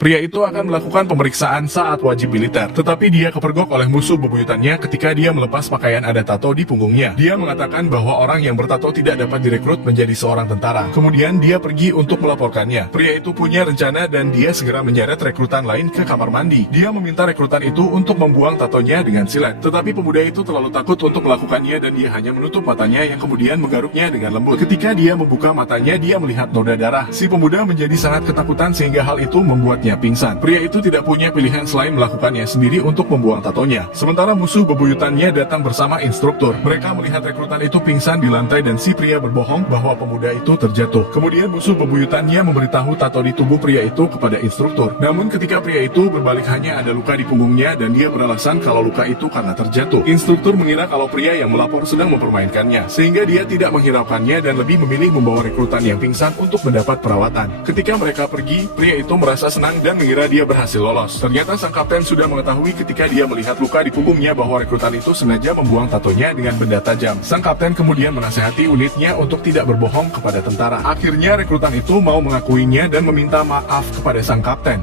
Pria itu akan melakukan pemeriksaan saat wajib militer, tetapi dia kepergok oleh musuh bebuyutannya ketika dia melepas pakaian ada tato di punggungnya. Dia mengatakan bahwa orang yang bertato tidak dapat direkrut menjadi seorang tentara. Kemudian dia pergi untuk melaporkannya. Pria itu punya rencana dan dia segera menyeret rekrutan lain ke kamar mandi. Dia meminta rekrutan itu untuk membuang tatonya dengan silet, tetapi pemuda itu terlalu takut untuk melakukannya dan dia hanya menutup matanya yang kemudian menggaruknya dengan lembut. Ketika dia membuka matanya, dia melihat noda darah. Si pemuda menjadi sangat ketakutan sehingga hal itu membuatnya pingsan. Pria itu tidak punya pilihan selain melakukannya sendiri untuk membuang tatonya. Sementara musuh bebuyutannya datang bersama instruktur. Mereka melihat rekrutan itu pingsan di lantai dan si pria berbohong bahwa pemuda itu terjatuh. Kemudian musuh bebuyutannya memberitahu tato di tubuh pria itu kepada instruktur. Namun ketika pria itu berbalik hanya ada luka di punggungnya dan dia beralasan kalau luka itu karena terjatuh. Instruktur mengira kalau pria yang melapor sedang mempermainkannya, sehingga dia tidak menghiraukannya dan lebih memilih membawa rekrutan yang pingsan untuk mendapat perawatan. Ketika mereka pergi, pria itu merasa senang dan mengira dia berhasil lolos. Ternyata sang kapten sudah mengetahui ketika dia melihat luka di punggungnya bahwa rekrutan itu sengaja membuang tatonya dengan benda tajam. Sang kapten kemudian menasihati unitnya untuk tidak berbohong kepada tentara. Akhirnya rekrutan itu mau mengakuinya dan meminta maaf kepada sang kapten.